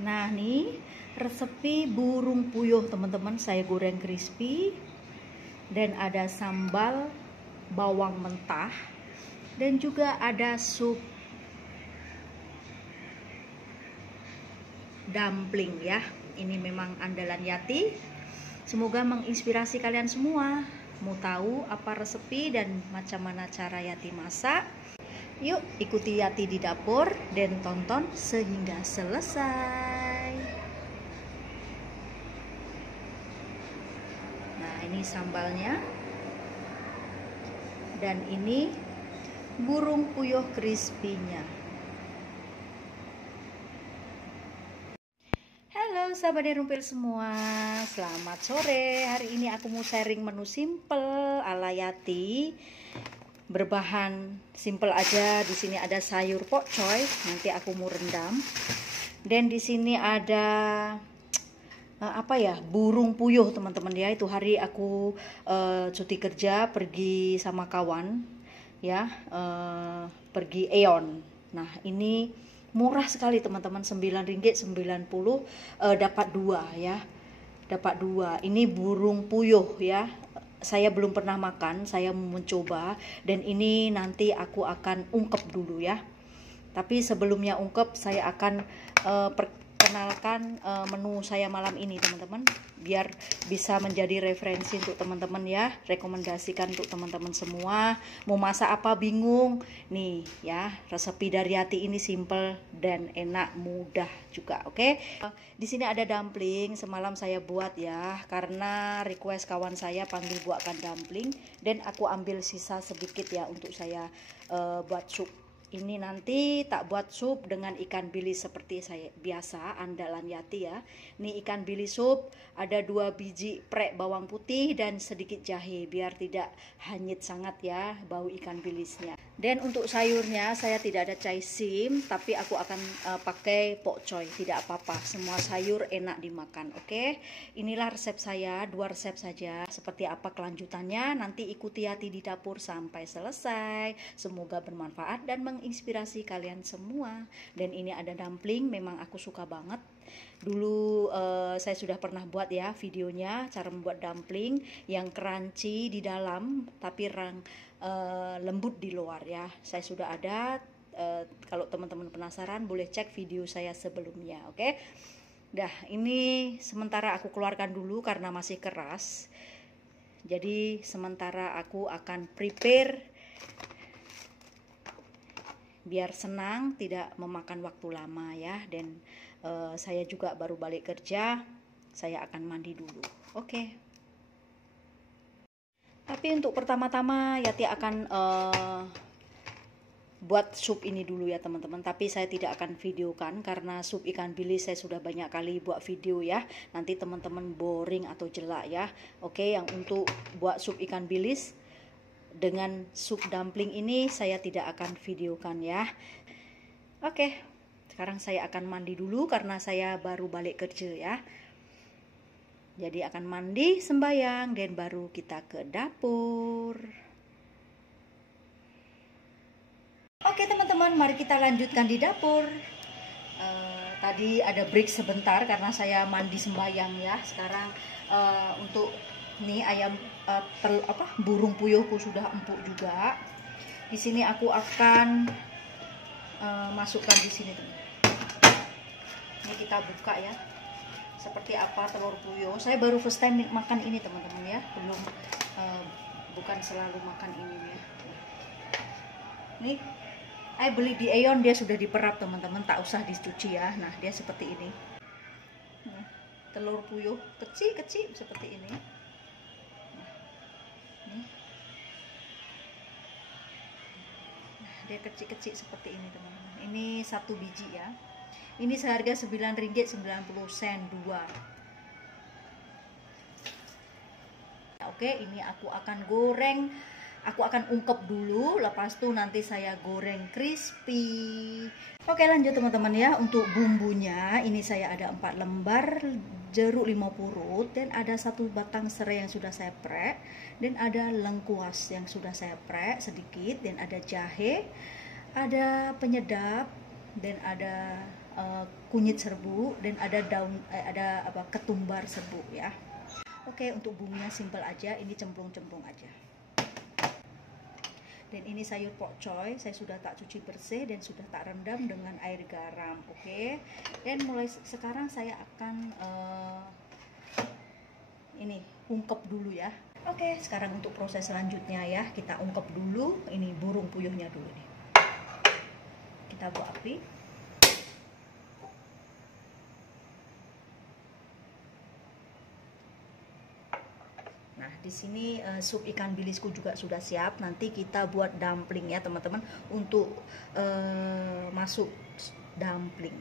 Nah nih resepi burung puyuh teman-teman, saya goreng crispy. Dan ada sambal bawang mentah. Dan juga ada sup dumpling ya. Ini memang andalan Yati. Semoga menginspirasi kalian semua. Mau tahu apa resepi dan macam mana cara Yati masak? Yuk ikuti Yati di dapur dan tonton sehingga selesai. Nah ini sambalnya. Dan ini burung puyuh crispy-nya. Halo sahabat Rumpil semua, selamat sore. Hari ini aku mau sharing menu simple ala Yati. Berbahan simple aja. Di sini ada sayur pokcoy, nanti aku mau rendam. Dan di sini ada burung puyuh teman-teman ya. Itu hari aku cuti kerja, pergi sama kawan ya, pergi Aeon. Nah ini murah sekali teman-teman, Rp9.90 dapat dua ya, dapat dua. Ini burung puyuh ya, saya belum pernah makan, saya mau mencoba. Dan ini nanti aku akan ungkep dulu ya. Tapi sebelumnya ungkep, saya akan perkenalkan menu saya malam ini teman-teman, biar bisa menjadi referensi untuk teman-teman ya, rekomendasikan untuk teman-teman semua. Mau masak apa bingung nih ya, resepi dari Yati ini simple dan enak, mudah juga. Oke. Di sini ada dumpling, semalam saya buat ya, karena request kawan saya panggil buatkan dumpling, dan aku ambil sisa sedikit ya untuk saya buat sup. Ini nanti tak buat sup dengan ikan bilis seperti saya biasa, andalan Yati ya. Ini ikan bilis sup, ada 2 biji prek bawang putih dan sedikit jahe biar tidak hanyut sangat ya bau ikan bilisnya. Dan untuk sayurnya saya tidak ada cai sim, tapi aku akan pakai pokcoy, tidak apa-apa. Semua sayur enak dimakan. Oke. Inilah resep saya, 2 resep saja. Seperti apa kelanjutannya nanti ikuti Yati di dapur sampai selesai. Semoga bermanfaat dan menginspirasi kalian semua. Dan ini ada dumpling, memang aku suka banget. Dulu saya sudah pernah buat ya videonya, cara membuat dumpling yang crunchy di dalam tapi lembut di luar ya. Saya sudah ada, kalau teman-teman penasaran boleh cek video saya sebelumnya. Oke. Dah, ini sementara aku keluarkan dulu karena masih keras. Jadi sementara aku akan prepare biar senang, tidak memakan waktu lama ya. Dan saya juga baru balik kerja, saya akan mandi dulu. Oke. Tapi untuk pertama-tama Yati akan buat sup ini dulu ya teman-teman. Tapi saya tidak akan videokan karena sup ikan bilis saya sudah banyak kali buat video ya. Nanti teman-teman boring atau jelek ya. Oke, yang untuk buat sup ikan bilis dengan sup dumpling ini saya tidak akan videokan ya. Oke, sekarang saya akan mandi dulu karena saya baru balik kerja ya. Jadi akan mandi, sembayang, dan baru kita ke dapur. Oke teman-teman, mari kita lanjutkan di dapur. Tadi ada break sebentar karena saya mandi sembayang ya. Sekarang untuk nih ayam burung puyuhku sudah empuk juga. Di sini aku akan masukkan di sini teman. Ini kita buka ya. Seperti apa telur puyuh. Saya baru first time makan ini teman-teman ya. Belum bukan selalu makan ini ya. Nih, saya beli di Aeon, dia sudah diperap teman-teman, tak usah dicuci ya. Nah, dia seperti ini. Nah, telur puyuh kecil-kecil seperti ini. Nih. Nah, dia kecil-kecil seperti ini teman-teman. Ini 1 biji ya. Ini seharga Rp9.90 2. Oke, ini aku akan goreng. Aku akan ungkep dulu, lepas itu nanti saya goreng crispy. Oke, lanjut teman-teman ya. Untuk bumbunya ini saya ada 4 lembar jeruk limau purut, dan ada 1 batang serai yang sudah saya prek, dan ada lengkuas yang sudah saya prek sedikit, dan ada jahe, ada penyedap, dan ada kunyit serbuk dan ada ketumbar serbuk ya. Oke, untuk bumbunya simple aja, ini cemplung-cemplung aja. Dan ini sayur pokcoy, saya sudah tak cuci bersih dan sudah tak rendam dengan air garam. Oke. Dan mulai sekarang saya akan ini ungkep dulu ya. Oke, sekarang untuk proses selanjutnya ya, kita ungkep dulu ini burung puyuhnya dulu nih. Kita buat api. Nah, di sini sup ikan bilisku juga sudah siap. Nanti kita buat dumpling ya, teman-teman, untuk masuk dumpling.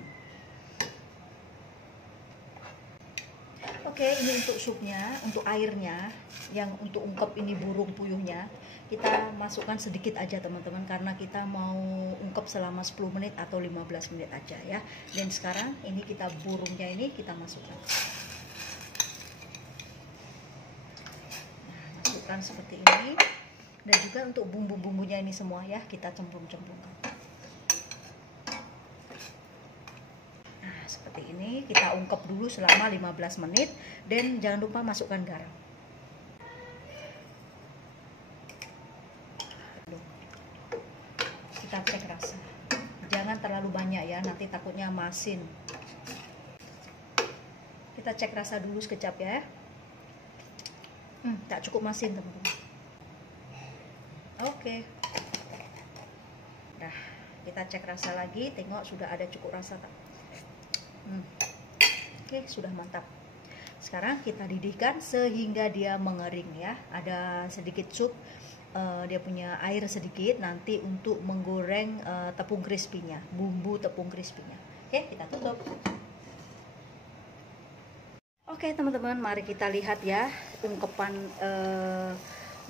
Oke, ini untuk supnya, untuk airnya yang untuk ungkep ini burung puyuhnya. Kita masukkan sedikit aja, teman-teman, karena kita mau ungkep selama 10 menit atau 15 menit aja ya. Dan sekarang ini kita burungnya ini kita masukkan. Seperti ini, dan juga untuk bumbu-bumbunya ini semua ya kita cemplung-cemplungkan. Nah, seperti ini kita ungkep dulu selama 15 menit dan jangan lupa masukkan garam. Kita cek rasa, jangan terlalu banyak ya, nanti takutnya masin. Kita cek rasa dulu sekejap ya. Tak cukup masin, teman-teman. Oke. Nah, kita cek rasa lagi, tengok sudah ada cukup rasa tak? Oke, sudah mantap. Sekarang kita didihkan sehingga dia mengering ya. Ada sedikit sup, dia punya air sedikit nanti untuk menggoreng tepung crispy-nya, bumbu tepung crispy-nya. Oke, kita tutup. Oke, teman-teman, mari kita lihat ya ungkepan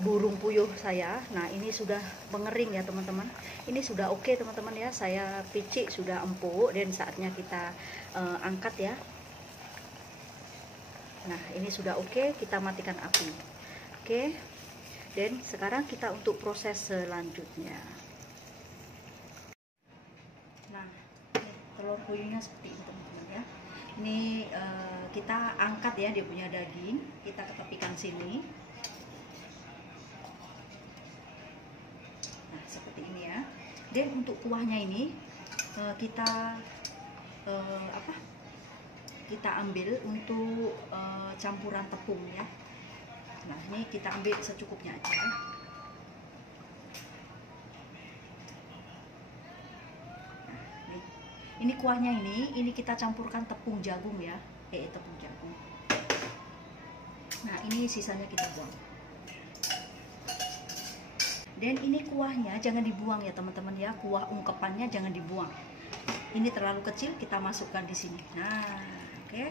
burung puyuh saya. Nah, ini sudah mengering ya, teman-teman. Ini sudah oke, teman-teman ya. Saya picik sudah empuk dan saatnya kita angkat ya. Nah, ini sudah oke, kita matikan api. Oke. Dan sekarang kita untuk proses selanjutnya. Nah, telur puyuhnya seperti itu, teman-teman ya. Ini kita angkat ya, dia punya daging, kita ketepikan sini. Nah, seperti ini ya. Dan untuk kuahnya ini kita kita ambil untuk campuran tepung ya. Nah, ini kita ambil secukupnya aja. Ini kuahnya ini kita campurkan tepung jagung ya, tepung jagung. Nah, ini sisanya kita buang. Dan ini kuahnya jangan dibuang ya, teman-teman ya. Kuah ungkepannya jangan dibuang. Ini terlalu kecil, kita masukkan di sini. Nah, oke.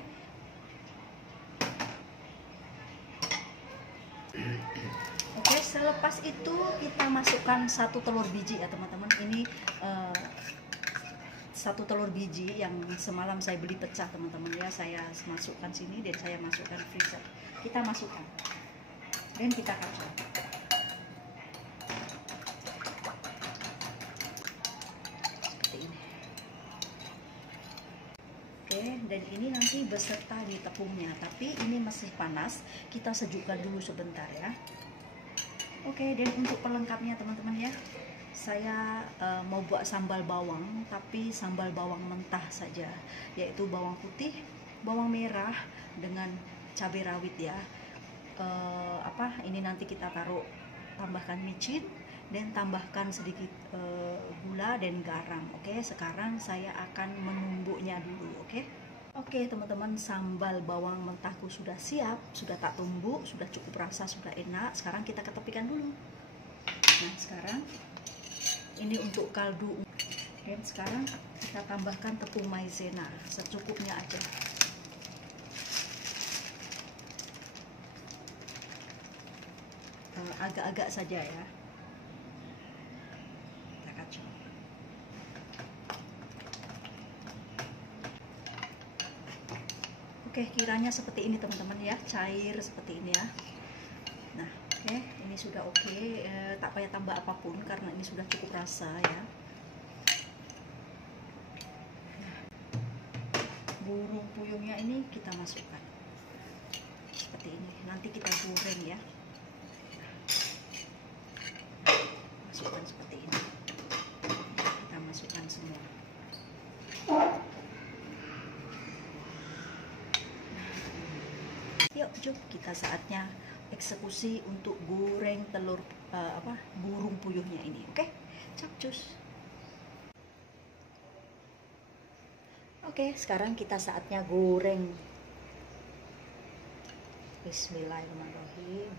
Oke, selepas itu kita masukkan 1 telur biji ya, teman-teman. Ini 1 telur biji yang semalam saya beli pecah, teman-teman ya. Saya masukkan sini dan saya masukkan freezer. Kita masukkan dan kita kacau. Seperti ini. Oke, dan ini nanti beserta di tepungnya, tapi ini masih panas, kita sejukkan dulu sebentar ya. Oke, dan untuk pelengkapnya, teman-teman ya, saya mau buat sambal bawang, tapi sambal bawang mentah saja, yaitu bawang putih, bawang merah dengan cabai rawit ya. Ini nanti kita tambahkan micin dan tambahkan sedikit gula dan garam. Oke, sekarang saya akan menumbuknya dulu. Oke, teman-teman, sambal bawang mentahku sudah siap, sudah tak tumbuk, sudah cukup rasa, sudah enak. Sekarang kita ketepikan dulu. Nah, sekarang ini untuk kaldu. Dan sekarang kita tambahkan tepung maizena secukupnya aja. Agak-agak saja ya. Kita kacau. Oke, kiranya seperti ini, teman-teman ya, cair seperti ini ya. Nah, oke, ini sudah oke. Tak payah tambah apapun karena ini sudah cukup rasa ya. burung puyuhnya ini kita masukkan seperti ini. Nanti kita goreng ya. Masukkan seperti ini. Kita masukkan semua. Yuk, jom kita saatnya eksekusi untuk goreng telur burung puyuhnya ini. Oke, capcus. Oke, sekarang kita saatnya goreng. Bismillahirrahmanirrahim.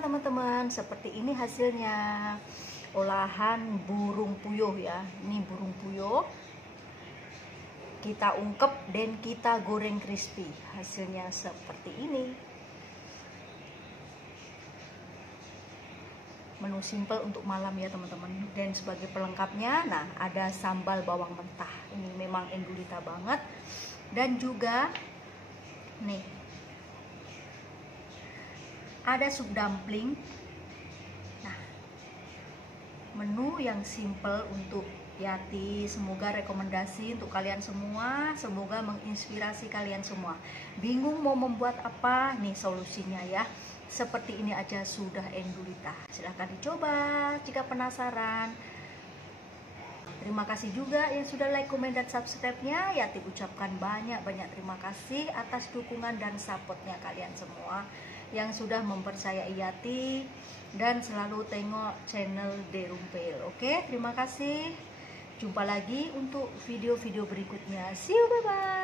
Teman-teman, seperti ini hasilnya olahan burung puyuh ya. Ini burung puyuh kita ungkep dan kita goreng crispy. Hasilnya seperti ini. Menu simple untuk malam ya teman-teman. Dan sebagai pelengkapnya, nah ada sambal bawang mentah. Ini memang endulita banget. Dan juga nih ada sup dumpling. Nah, menu yang simple untuk Yati, semoga rekomendasi untuk kalian semua, semoga menginspirasi kalian semua. Bingung mau membuat apa? Nih solusinya ya. Seperti ini aja sudah endulita. Silahkan dicoba jika penasaran. Terima kasih juga yang sudah like, komen, dan subscribe-nya. Yati ucapkan banyak-banyak terima kasih atas dukungan dan support-nya kalian semua yang sudah mempercayai Yati dan selalu tengok channel Derumpel. Oke, terima kasih. Jumpa lagi untuk video-video berikutnya. See you, bye-bye.